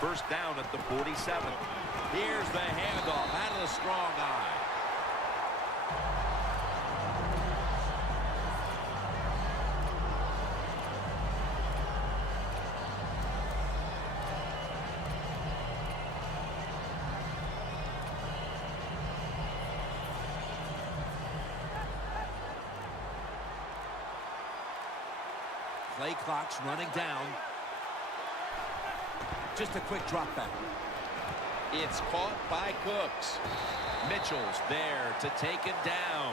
First down at the 47. Here's the handoff out of the strong eye. Play clock's running down. Just a quick drop back. It's caught by Cooks. Mitchell's there to take it down.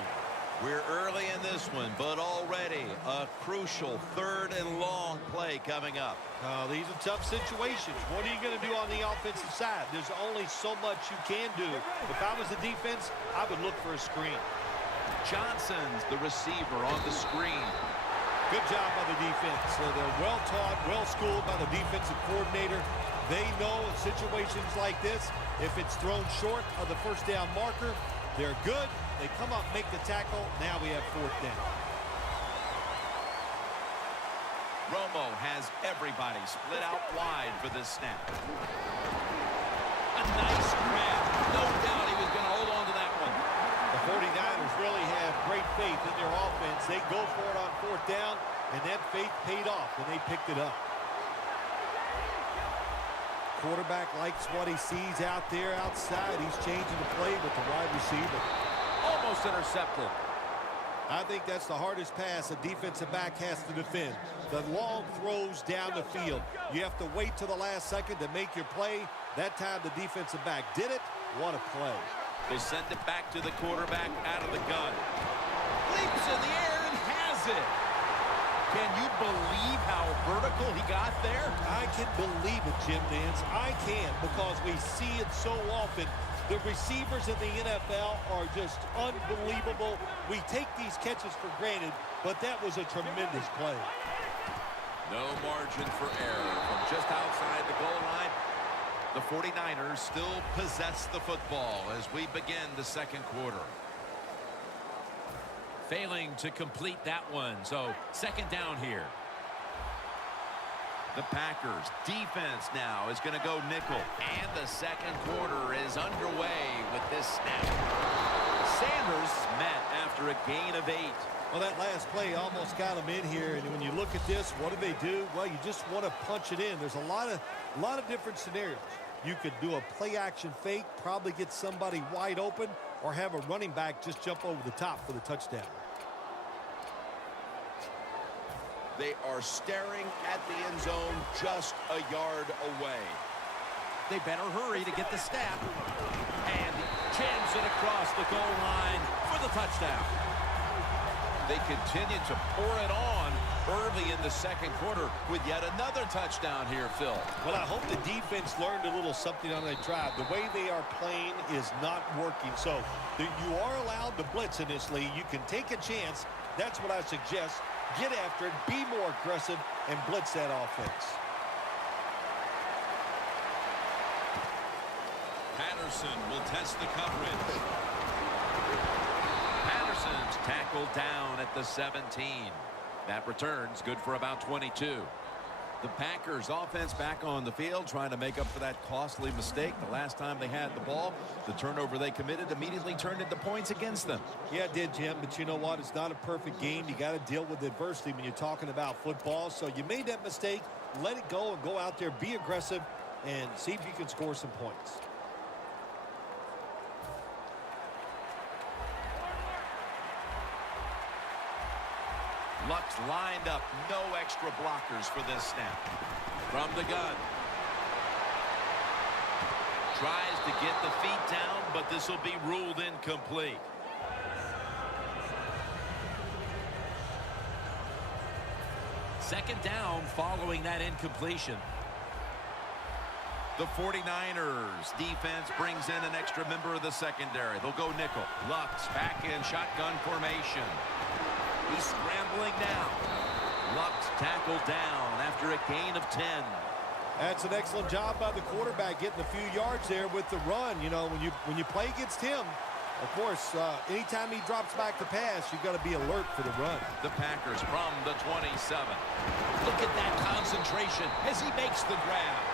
We're early in this one, but already a crucial 3rd and long play coming up. These are tough situations. What are you going to do on the offensive side? There's only so much you can do. If I was the defense, I would look for a screen. Johnson's the receiver on the screen. Good job by the defense. They're well-taught, well-schooled by the defensive coordinator. They know in situations like this, if it's thrown short of the first down marker, they're good. They come up, make the tackle. Now we have 4th down. Romo has everybody split out wide for this snap. A nice grab. No doubt he was going to hold on to that one. The 49ers really have great faith in their offense. They go for it on 4th down, and that faith paid off when they picked it up. Quarterback likes what he sees out there outside. He's changing the play with the wide receiver. Almost intercepted. I think that's the hardest pass a defensive back has to defend. The long throws down the field. You have to wait till the last second to make your play. That time the defensive back did it. What a play. They send it back to the quarterback out of the gun. Leaps in the air and has it. Can you believe how vertical he got there? I can believe it, Jim Nance. I can, because we see it so often. The receivers in the NFL are just unbelievable. We take these catches for granted, but that was a tremendous play. No margin for error from just outside the goal line. The 49ers still possess the football as we begin the 2nd quarter. Failing to complete that one, so 2nd down here. The Packers defense now is going to go nickel, and the 2nd quarter is underway with this snap. Sanders met after a gain of 8. Well, that last play almost got him in here, and when you look at this, what do? Well, you just want to punch it in. There's a lot of different scenarios. You could do a play-action fake, probably get somebody wide open, or have a running back just jump over the top for the touchdown. They are staring at the end zone just a yard away. They better hurry to get the snap. And jams it across the goal line for the touchdown. They continue to pour it on early in the 2nd quarter with yet another touchdown here, Phil. Well, I hope the defense learned a little something on that drive. The way they are playing is not working. So you are allowed to blitz in this league. You can take a chance. That's what I suggest. Get after it, be more aggressive, and blitz that offense. Patterson will test the coverage. Patterson's tackled down at the 17. That return's good for about 22. The Packers offense back on the field trying to make up for that costly mistake. The last time they had the ball, the turnover they committed immediately turned into points against them. Yeah, it did, Jim, but you know what? It's not a perfect game. You got to deal with adversity when you're talking about football. So you made that mistake, let it go and go out there, be aggressive, and see if you can score some points. Luck's lined up, no extra blockers for this snap. From the gun. Tries to get the feet down, but this will be ruled incomplete. Second down following that incompletion. The 49ers defense brings in an extra member of the secondary. They'll go nickel. Luck's back in shotgun formation. He's scrambling now. Luck's tackled down after a gain of 10. That's an excellent job by the quarterback getting a few yards there with the run. You know, when you play against him, of course, anytime he drops back to pass, you've got to be alert for the run. The Packers from the 27. Look at that concentration as he makes the grab.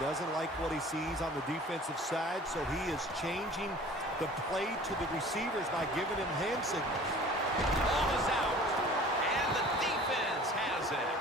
doesn't like what he sees on the defensive side, so he is changing the play to the receivers by giving him hand signals. Ball is out, and the defense has it.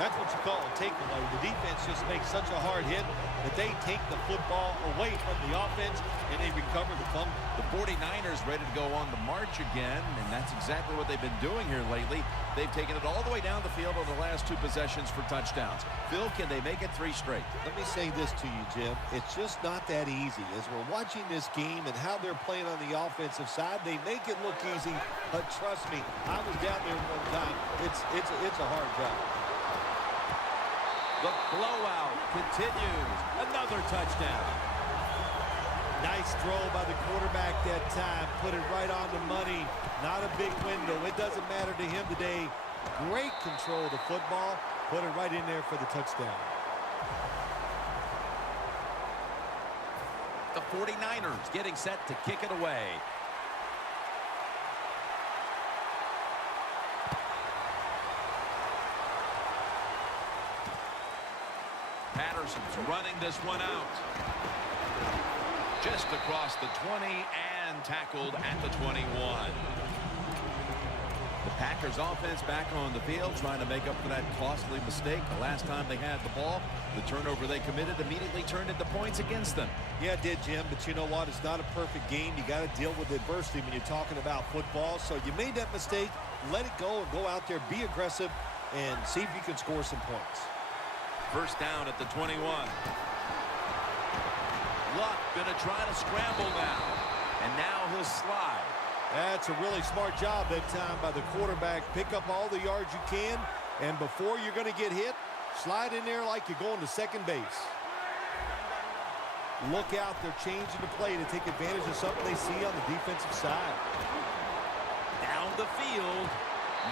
That's what you call a takeaway. The defense just makes such a hard hit that they take the football away from the offense, and they recover the fumble. The 49ers ready to go on the march again, and that's exactly what they've been doing here lately. They've taken it all the way down the field over the last 2 possessions for touchdowns. Phil, can they make it 3 straight? Let me say this to you, Jim. It's just not that easy. As we're watching this game and how they're playing on the offensive side, they make it look easy, but trust me, I was down there one time. It's a hard job. The blowout continues. Another touchdown. Nice throw by the quarterback that time. Put it right on the money. Not a big window. It doesn't matter to him today. Great control of the football. Put it right in there for the touchdown. The 49ers getting set to kick it away. Patterson's running this one out. Just across the 20 and tackled at the 21. The Packers offense back on the field trying to make up for that costly mistake. The last time they had the ball, the turnover they committed immediately turned into points against them. Yeah, it did, Jim, but you know what? It's not a perfect game. You got to deal with adversity when you're talking about football. So you made that mistake, let it go, and go out there, be aggressive, and see if you can score some points. First down at the 21. Luck gonna try to scramble now, and now he'll slide. That's a really smart job that time by the quarterback. Pick up all the yards you can, and before you're going to get hit, slide in there like you're going to second base. Look out, they're changing the play to take advantage of something they see on the defensive side. Down the field,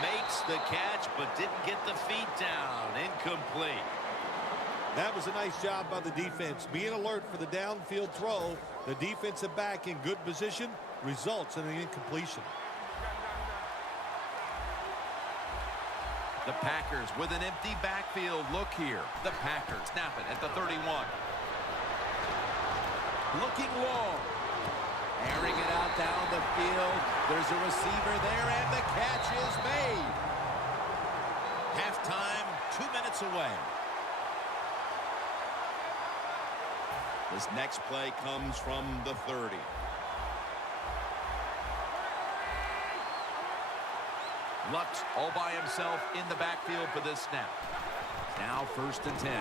makes the catch, but didn't get the feet down. Incomplete. That was a nice job by the defense. Being alert for the downfield throw, the defensive back in good position results in an incompletion. The Packers with an empty backfield look here. The Packers snap it at the 31. Looking long. Airing it out down the field. There's a receiver there, and the catch is made. Halftime, 2 minutes away. This next play comes from the 30. Lutz all by himself in the backfield for this snap. Now 1st and 10.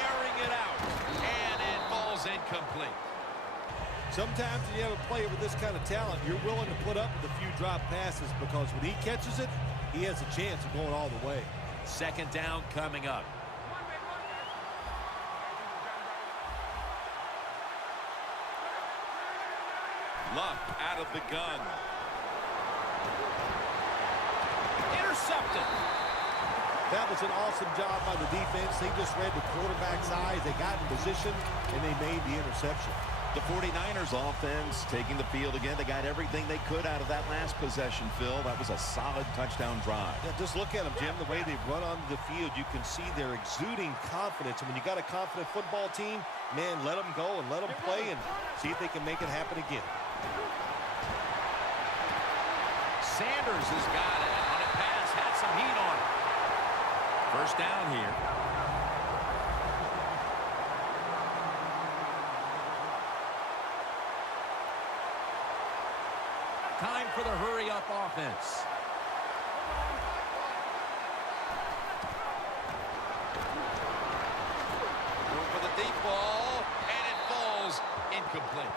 Airing it out, and it falls incomplete. Sometimes when you have a player with this kind of talent, you're willing to put up with a few drop passes because when he catches it, he has a chance of going all the way. 2nd down coming up. Luck out of the gun. Intercepted. That was an awesome job by the defense. They just read the quarterback's eyes. They got in position, and they made the interception. The 49ers offense taking the field again. They got everything they could out of that last possession, Phil. That was a solid touchdown drive. Yeah, just look at them, Jim. The way they run onto the field, you can see they're exuding confidence. And when you got a confident football team, man, let them go and let them play and see if they can make it happen again. Sanders has got it on a pass, had some heat on it. 1st down here. Time for the hurry-up offense. Going for the deep ball, and it falls incomplete.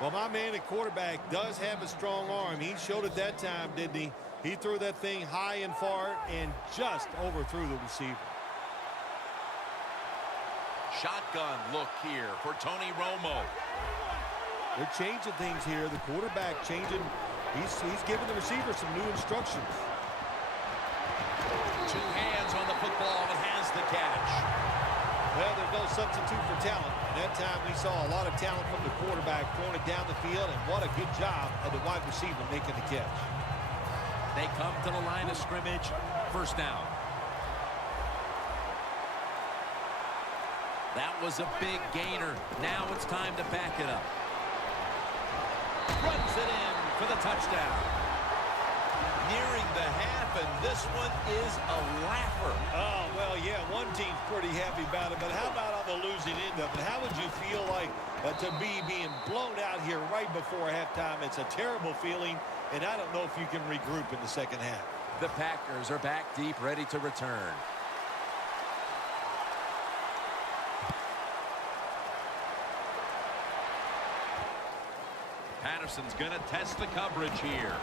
Well, my man at quarterback does have a strong arm. He showed it that time, didn't he? He threw that thing high and far and just overthrew the receiver. Shotgun look here for Tony Romo. They're changing things here. The quarterback changing. He's giving the receiver some new instructions. 2 hands on the football and has the catch. Well, there's no substitute for talent. That time we saw a lot of talent from the quarterback throwing it down the field, and what a good job of the wide receiver making the catch. They come to the line of scrimmage. 1st down. That was a big gainer. Now it's time to back it up. Runs it in for the touchdown. Nearing the half, and this one is a laugher. Oh, well, yeah, one team's pretty happy about it, but how about on the losing end of it? How would you feel like to be being blown out here right before halftime? It's a terrible feeling, and I don't know if you can regroup in the second half. The Packers are back deep, ready to return. Patterson's going to test the coverage here.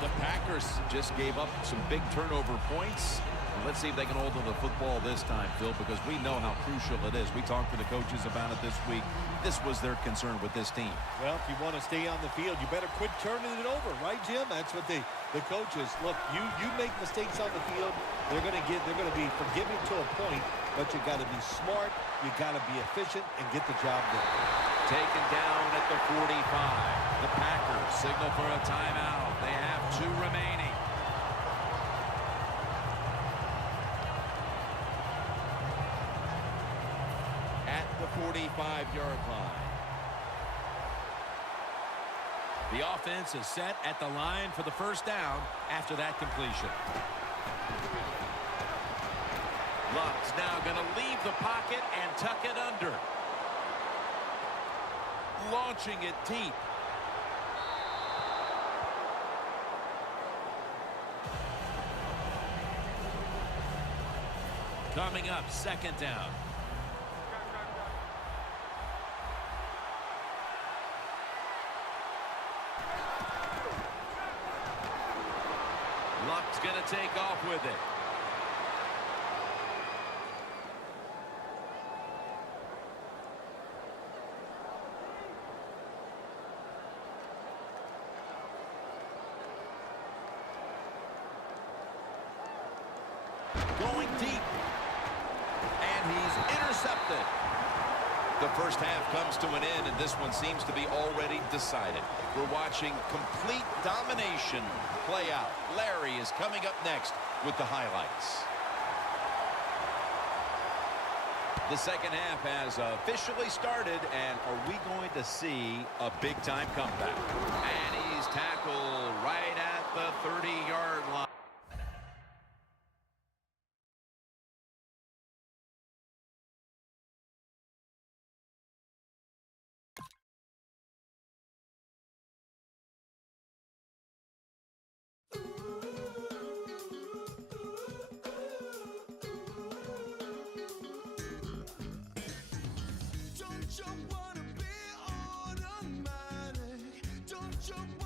The Packers just gave up some big turnover points. Let's see if they can hold on to the football this time, Phil, because we know how crucial it is. We talked to the coaches about it this week. This was their concern with this team. Well, if you want to stay on the field, you better quit turning it over, right, Jim? That's what the coaches look. You make mistakes on the field, they're going to be forgiving to a point, but you got to be smart, you got to be efficient, and get the job done. Taken down at the 45. The Packers signal for a timeout. They have 2 remaining. At the 45-yard line. The offense is set at the line for the first down after that completion. Luck's now going to leave the pocket and tuck it under. Launching it deep. Coming up, second down. Luck's going to take off with it. Going deep. And he's intercepted. The first half comes to an end, and this one seems to be already decided. We're watching complete domination play out. Larry is coming up next with the highlights. The second half has officially started, and are we going to see a big-time comeback? And he's tackled right at the 30-yard line. Don't you wanna be automatic? Don't you